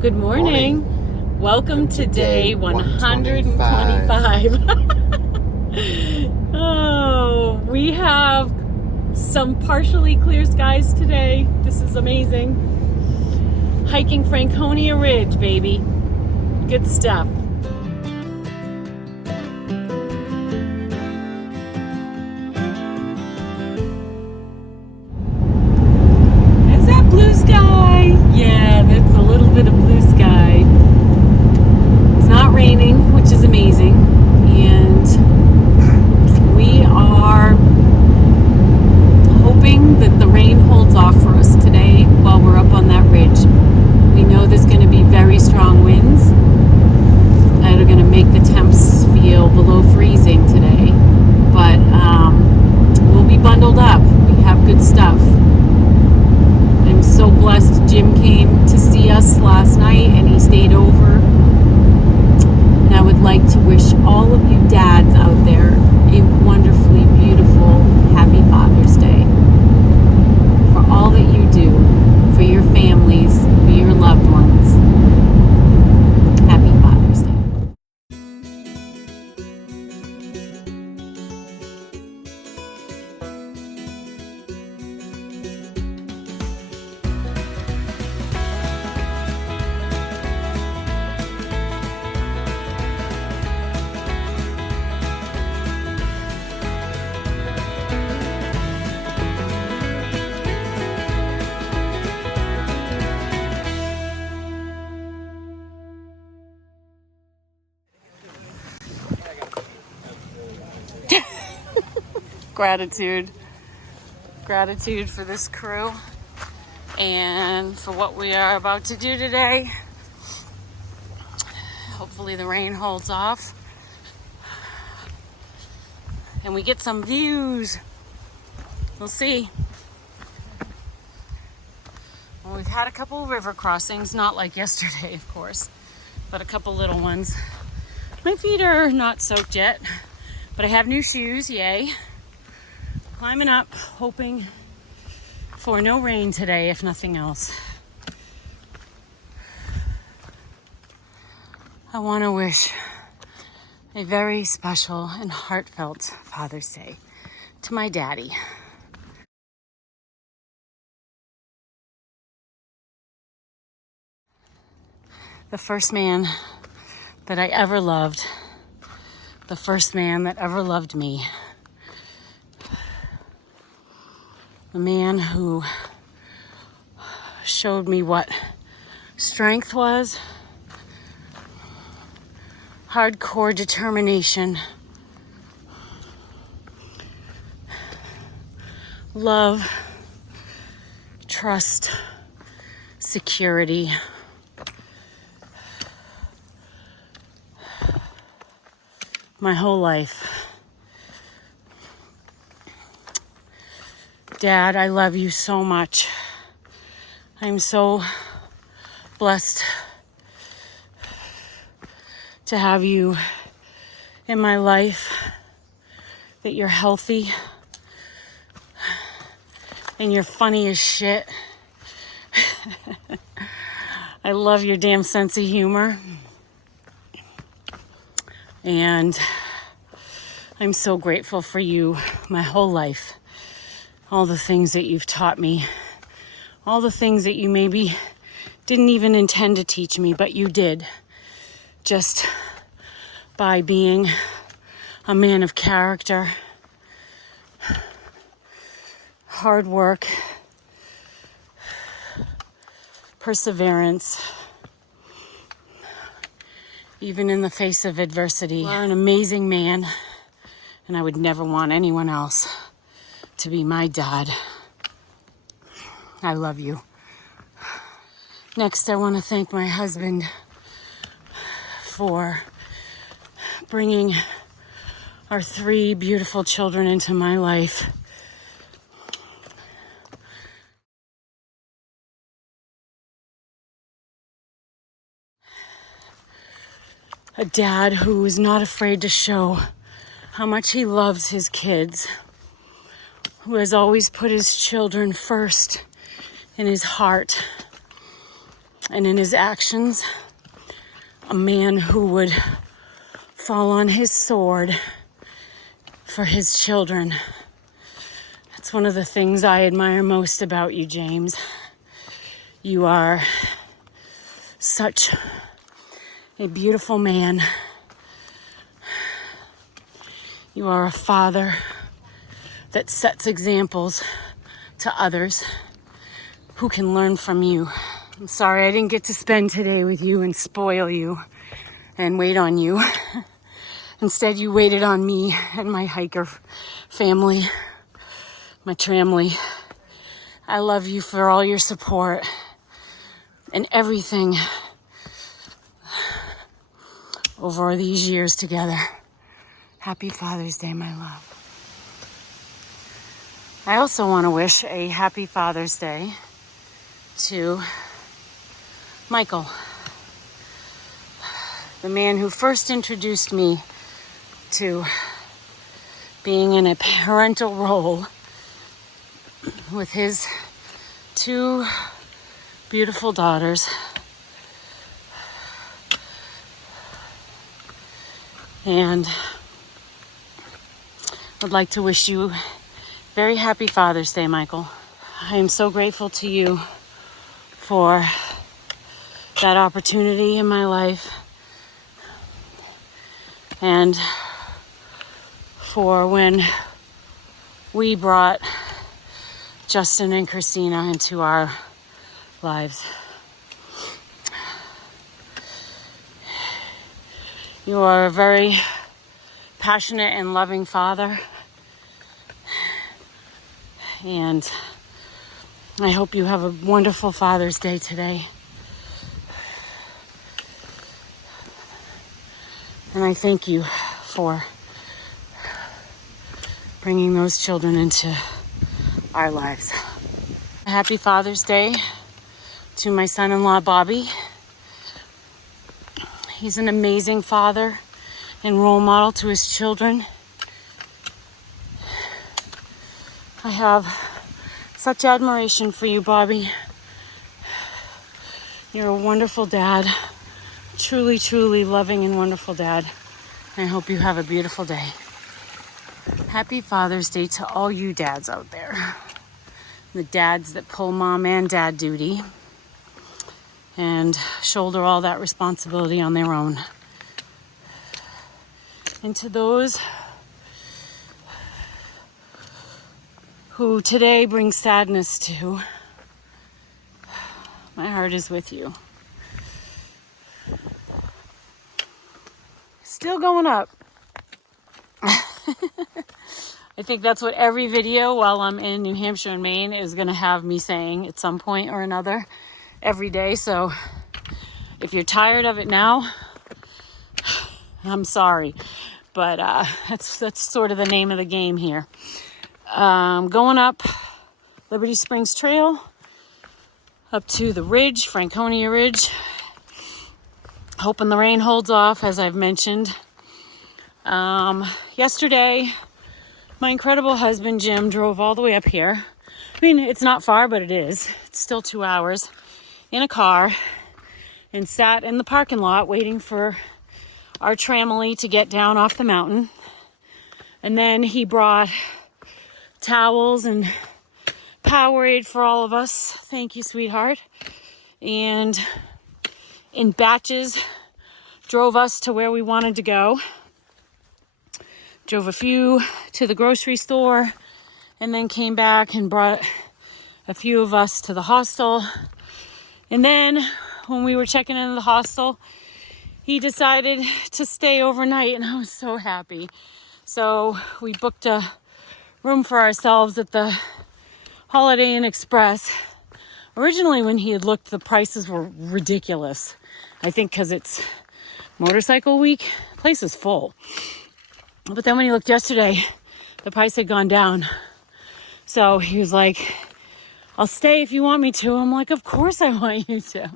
Good morning. Welcome to day 125. Oh, we have some partially clear skies today. This is amazing. Hiking Franconia Ridge, baby. Good stuff. Is that blue sky? Yeah, that's a little bit of blue sky. It's not raining, which is amazing. And we are hoping that the rain holds off for us today while we're up on that ridge. We know there's going to be very strong winds that are going to make the temps feel below freezing today. But we'll be bundled up. We have good stuff. I'm so blessed Jim came to see us last night and he stayed over. And I would like to wish all of you dads out there a wonderfully beautiful, happy Father's Day. For all that you do, for your families, for your loved ones. Happy Father's Day. Gratitude for this crew and for what we are about to do today. Hopefully the rain holds off and we get some views. We'll see. Well, we've had a couple river crossings, not like yesterday, of course, but a couple little ones. My feet are not soaked yet, but I have new shoes, yay. Climbing up, hoping for no rain today, if nothing else. I want to wish a very special and heartfelt Father's Day to my daddy. The first man that I ever loved, the first man that ever loved me. The man who showed me what strength was, hardcore determination, love, trust, security. My whole life. Dad, I love you so much. I'm so blessed to have you in my life, that you're healthy and you're funny as shit. I love your damn sense of humor. And I'm so grateful for you my whole life. All the things that you've taught me, all the things that you maybe didn't even intend to teach me, but you did, just by being a man of character, hard work, perseverance, even in the face of adversity. You are an amazing man, and I would never want anyone else to be my dad. I love you. Next, I want to thank my husband for bringing our 3 beautiful children into my life. A dad who is not afraid to show how much he loves his kids, who has always put his children first in his heart, and in his actions, a man who would fall on his sword for his children. That's one of the things I admire most about you, James. You are such a beautiful man. You are a father that sets examples to others who can learn from you. I'm sorry I didn't get to spend today with you and spoil you and wait on you. Instead, you waited on me and my hiker family, my tramley. I love you for all your support and everything over these years together. Happy Father's Day, my love. I also want to wish a happy Father's Day to Michael, the man who first introduced me to being in a parental role with his 2 beautiful daughters. And I'd like to wish you very happy Father's Day, Michael. I am so grateful to you for that opportunity in my life and for when we brought Justin and Christina into our lives. You are a very passionate and loving father, and I hope you have a wonderful Father's Day today. And I thank you for bringing those children into our lives. Happy Father's Day to my son-in-law, Bobby. He's an amazing father and role model to his children. I have such admiration for you, Bobby. You're a wonderful dad. Truly, truly loving and wonderful dad. I hope you have a beautiful day. Happy Father's Day to all you dads out there. The dads that pull mom and dad duty and shoulder all that responsibility on their own. And to those who today bring sadness to, my heart is with you. Still going up. I think that's what every video while I'm in New Hampshire and Maine is going to have me saying at some point or another every day. So if you're tired of it now, I'm sorry. But that's sort of the name of the game here. Going up Liberty Springs Trail, up to the ridge, Franconia Ridge. Hoping the rain holds off, as I've mentioned. Yesterday, my incredible husband, Jim, drove all the way up here. I mean, it's not far, but it is. It's still 2 hours in a car and sat in the parking lot waiting for our tramily to get down off the mountain. And then he brought towels and Powerade for all of us. Thank you, sweetheart. And in batches, drove us to where we wanted to go. Drove a few to the grocery store and then came back and brought a few of us to the hostel. And then when we were checking into the hostel, he decided to stay overnight and I was so happy. So we booked a room for ourselves at the Holiday Inn Express. Originally when he had looked, the prices were ridiculous. I think because it's motorcycle week, the place is full. But then when he looked yesterday, the price had gone down. So he was like, I'll stay if you want me to. I'm like, of course I want you to.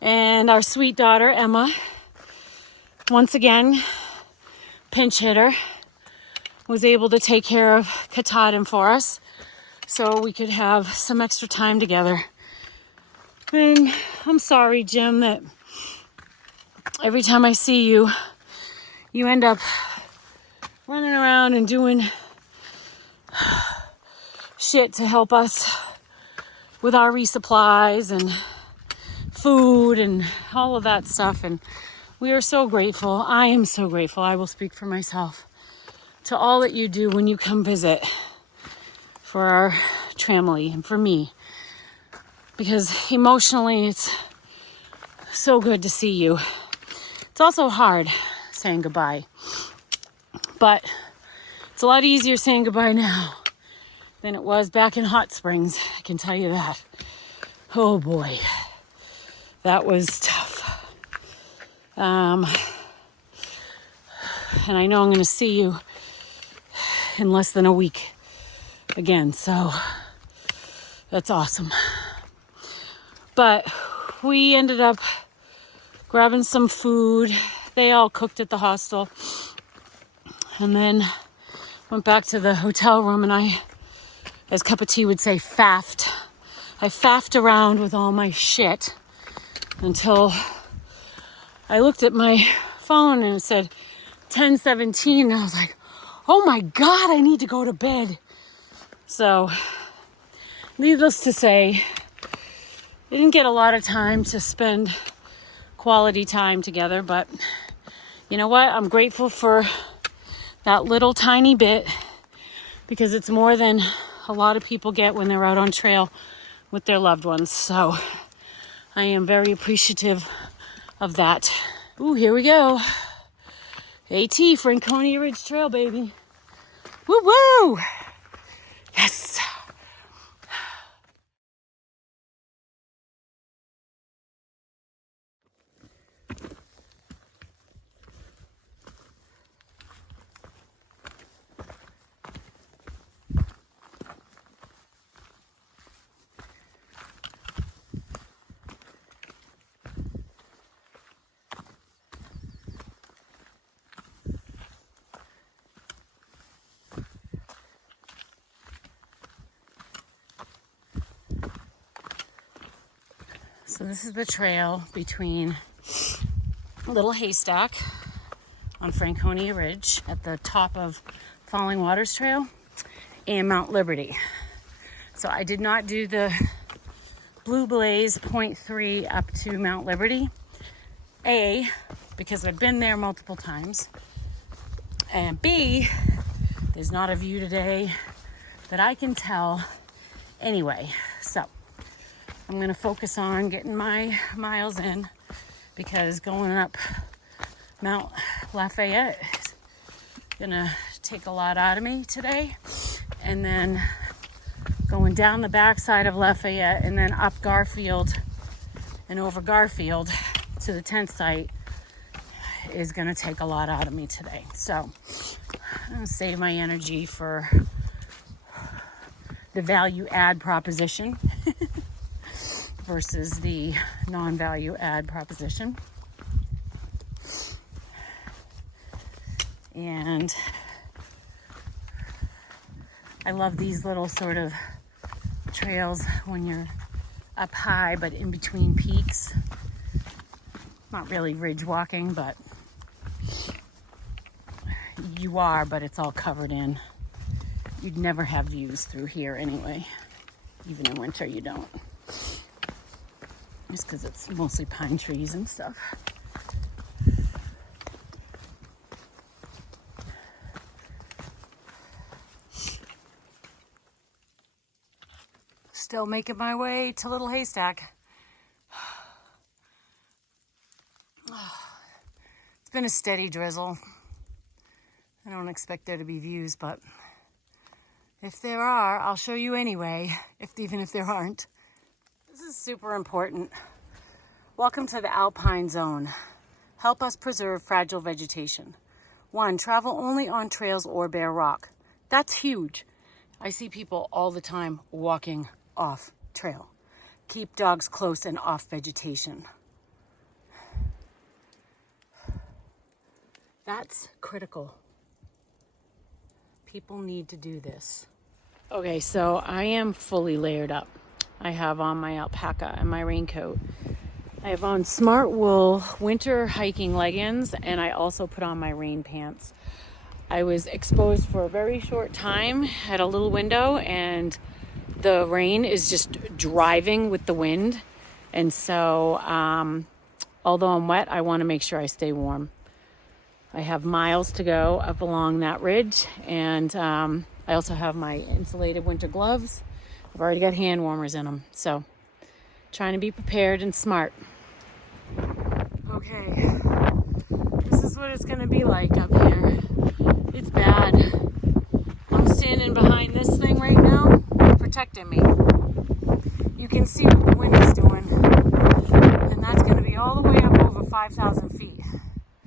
And our sweet daughter, Emma, once again, pinch hitter, was able to take care of Katahdin for us so we could have some extra time together. And I'm sorry, Jim, that every time I see you, you end up running around and doing shit to help us with our resupplies and food and all of that stuff. And we are so grateful. I am so grateful. I will speak for myself to all that you do when you come visit for our family and for me. Because emotionally, it's so good to see you. It's also hard saying goodbye. But it's a lot easier saying goodbye now than it was back in Hot Springs. I can tell you that. Oh boy, that was tough. And I know I'm going to see you in less than a week again, so that's awesome. But we ended up grabbing some food. They all cooked at the hostel. And then went back to the hotel room and I, as Cup of Tea would say, faffed. I faffed around with all my shit until I looked at my phone and it said 10:17 and I was like, oh my God, I need to go to bed. So, needless to say, we didn't get a lot of time to spend quality time together, but you know what? I'm grateful for that little tiny bit because it's more than a lot of people get when they're out on trail with their loved ones. So I am very appreciative of that. Ooh, here we go. AT, Franconia Ridge Trail, baby. Woo woo! Yes! So this is the trail between Little Haystack on Franconia Ridge at the top of Falling Waters Trail and Mount Liberty. So I did not do the Blue Blaze 0.3 up to Mount Liberty. A, because I've been there multiple times. And B, there's not a view today that I can tell anyway. So I'm going to focus on getting my miles in because going up Mount Lafayette is going to take a lot out of me today. And then going down the backside of Lafayette and then up Garfield and over Garfield to the tent site is going to take a lot out of me today. So I'm going to save my energy for the value add proposition versus the non-value add proposition. And I love these little sort of trails when you're up high but in between peaks. Not really ridge walking, but you are, but it's all covered in. You'd never have views through here anyway. Even in winter you don't. Just because it's mostly pine trees and stuff. Still making my way to Little Haystack. It's been a steady drizzle. I don't expect there to be views, but if there are, I'll show you anyway, even if there aren't. This is super important. Welcome to the Alpine Zone. Help us preserve fragile vegetation. 1, travel only on trails or bare rock. That's huge. I see people all the time walking off trail. Keep dogs close and off vegetation. That's critical. People need to do this. Okay, so I am fully layered up. I have on my alpaca and my raincoat. I have on Smart Wool winter hiking leggings, and I also put on my rain pants. I was exposed for a very short time at a little window, and the rain is just driving with the wind. And so, although I'm wet, I want to make sure I stay warm. I have miles to go up along that ridge, and I also have my insulated winter gloves. I've already got hand warmers in them, so trying to be prepared and smart. Okay, this is what it's going to be like up here. It's bad. I'm standing behind this thing right now, protecting me. You can see what the wind is doing, and that's going to be all the way up over 5,000 feet.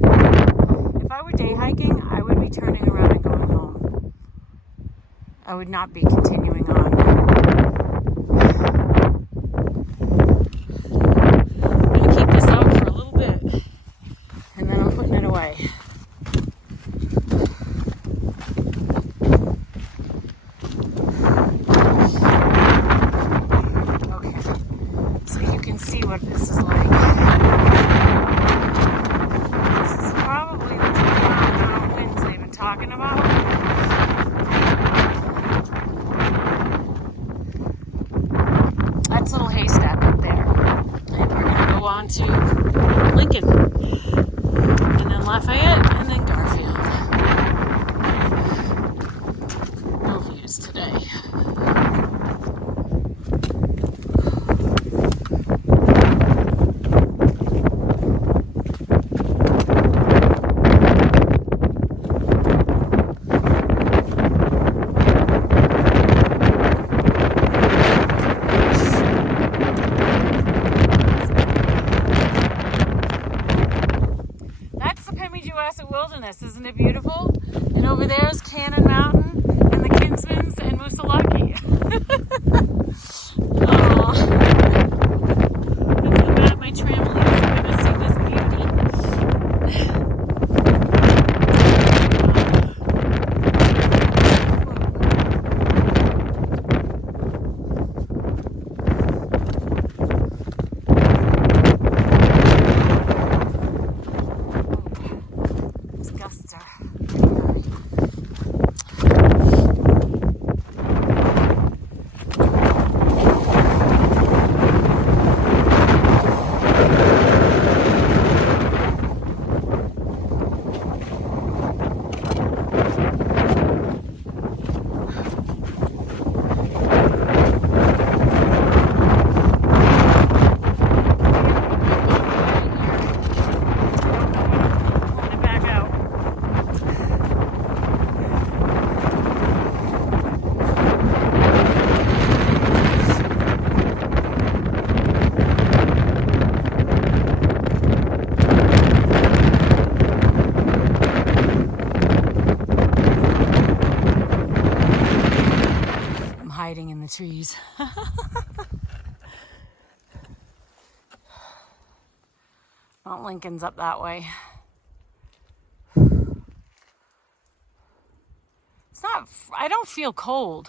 If I were day hiking, I would be turning around and going home. I would not be continuing on. I'm going to keep this out for a little bit, and then I'm putting it away. Okay, so you can see what this is like. This is probably the 20-mile winds they've been talking about. That's Little Haystack up there. And we're going to go on to Lincoln, and then Lafayette, and then Garfield. No views today. Wilderness, isn't it beautiful? And over there is Cannon Mountain and the Kinsmans and Moosilauke. Oh, that's too bad my trampoline isn't going to see this beauty. Hiding in the trees. Mount Lincoln's up that way. It's not, I don't feel cold.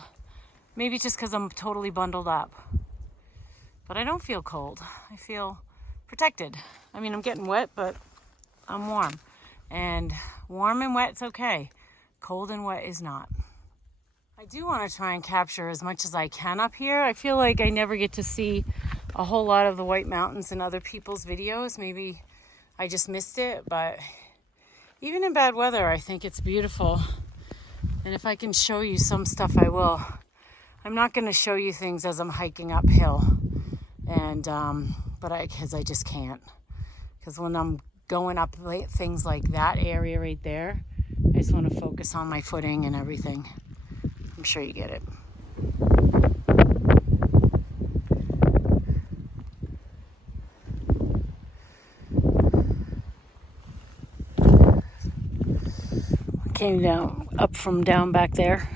Maybe just because I'm totally bundled up. But I don't feel cold. I feel protected. I mean, I'm getting wet, but I'm warm. And warm and wet's okay. Cold and wet is not. I do want to try and capture as much as I can up here. I feel like I never get to see a whole lot of the White Mountains in other people's videos. Maybe I just missed it, but even in bad weather, I think it's beautiful. And if I can show you some stuff, I will. I'm not going to show you things as I'm hiking uphill, and because I just can't. Because when I'm going up things like that area right there, I just want to focus on my footing and everything. I'm sure you get it. Came up from down back there.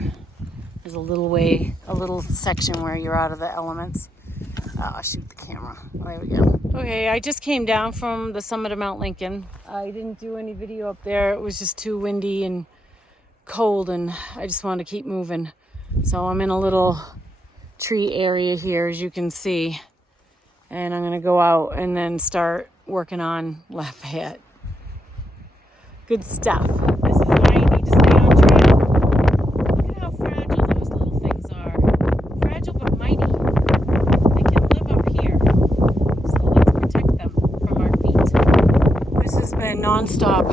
There's a little section where you're out of the elements. I'll shoot the camera. There we go. Okay, I just came down from the summit of Mount Lincoln. I didn't do any video up there. It was just too windy and cold, and I just wanted to keep moving. So I'm in a little tree area here, as you can see. And I'm going to go out and then start working on Lafayette. Good stuff. This is why you need to stay on trail. Look at how fragile those little things are. Fragile but mighty. They can live up here. So let's protect them from our feet. This has been nonstop.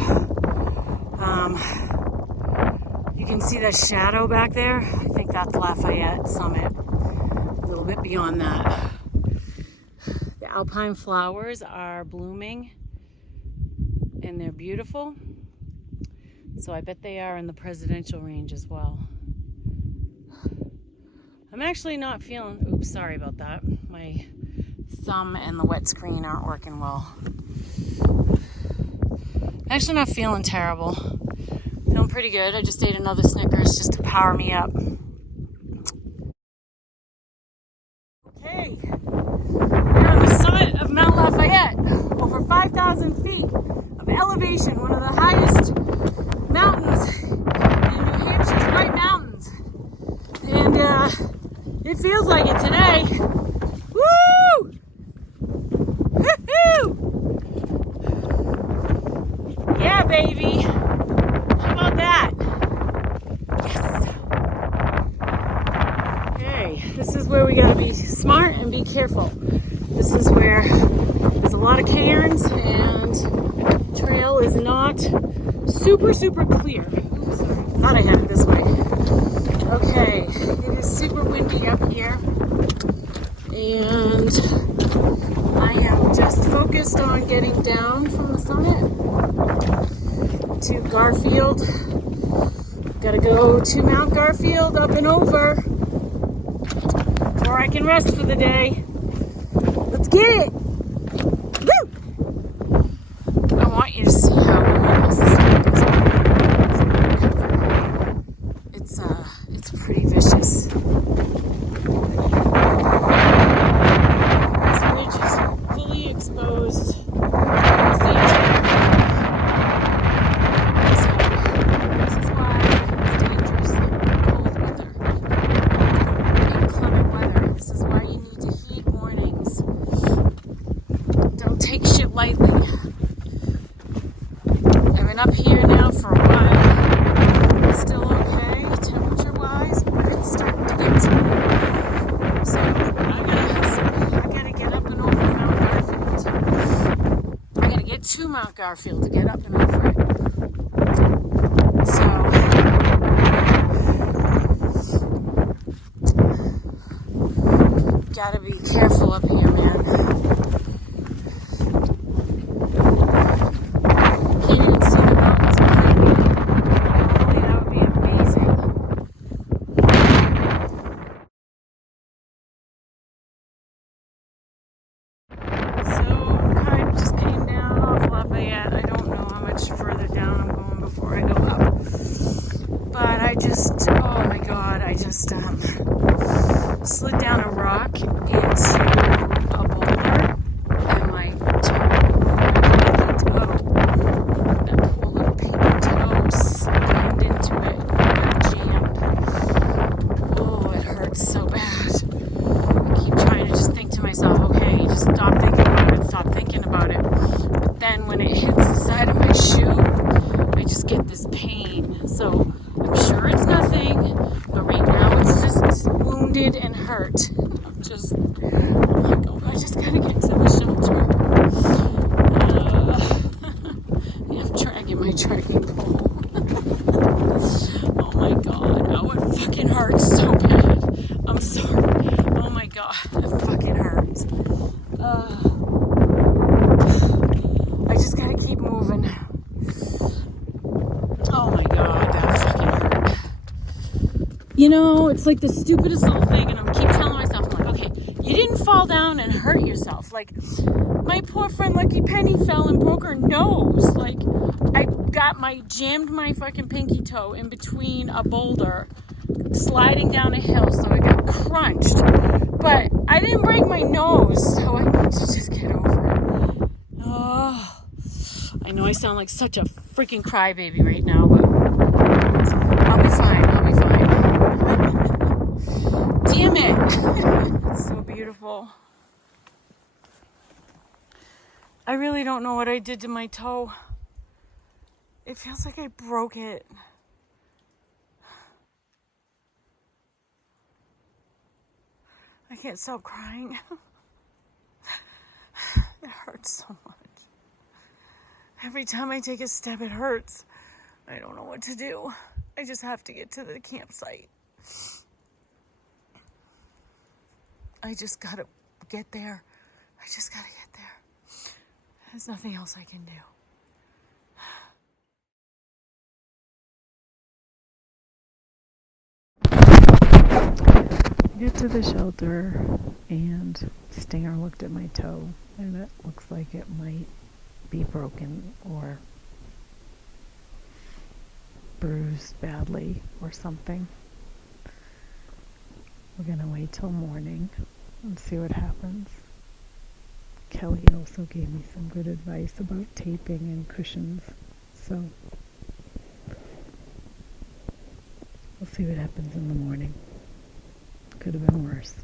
You can see that shadow back there. I think that's Lafayette Summit. A little bit beyond that. The alpine flowers are blooming and they're beautiful. So I bet they are in the presidential range as well. I'm actually not feeling, oops, sorry about that. My thumb and the wet screen aren't working well. Actually not feeling terrible. Feeling pretty good. I just ate another Snickers just to power me up. Okay, we're on the summit of Mount Lafayette, over 5,000 feet of elevation, one of the highest mountains in New Hampshire's White Mountains. And it feels like it today. Woo! Woo-hoo! Yeah, baby. How about that? Yes. Okay, this is where we gotta be smart and be careful. This is where there's a lot of cairns and trail is not super clear. Oops, sorry. Thought I had it this way. Okay, it is super windy up here. And I am just focused on getting down from the summit to Garfield. Gotta go to Mount Garfield up and over, or I can rest for the day. Let's get it! Woo! I want you to see how this is. It's pretty vicious. This ridge is fully exposed. Lightly. I've been up here now for a while. It's still okay temperature wise, but it's starting to get to me. So I gotta get up and over Mount Garfield. I gotta get to Mount Garfield to get up and over it. So gotta be careful up here, man. Slid down a rock into a boulder and my toe, that poor little paper toe slammed into it and got jammed. Oh, it hurts so bad. I keep trying to just think to myself, okay, just stop thinking about it. But then when it hits the side of my shoe, I just get this pain. So I'm sure it's nothing, but right now it's just wounded and hurt. I'm just, oh my God, I just gotta get to the shelter. I'm dragging my trekking pole. Oh my God, oh, it fucking hurts so bad. I'm sorry. Oh my God, it fucking hurts. I just gotta keep moving. Oh my God, that fucking hurt. You know, it's like the stupidest little thing, and I keep telling myself, I'm like, okay, you didn't fall down and hurt yourself. Like, my poor friend Lucky Penny fell and broke her nose. Like, I jammed my fucking pinky toe in between a boulder, sliding down a hill, so I got crunched. But I didn't break my nose, so I need to just get over it. Oh, I know I sound like such a freaking crybaby right now, but I'll be fine. Damn it. painful. I really don't know what I did to my toe. It feels like I broke it. I can't stop crying. It hurts so much. Every time I take a step, it hurts. I don't know what to do. I just have to get to the campsite. I just gotta get there. I just gotta get there. There's nothing else I can do. Get to the shelter, and Stinger looked at my toe, and it looks like it might be broken or bruised badly or something. We're gonna wait till morning and see what happens. Kelly also gave me some good advice about taping and cushions, so we'll see what happens in the morning. Could have been worse.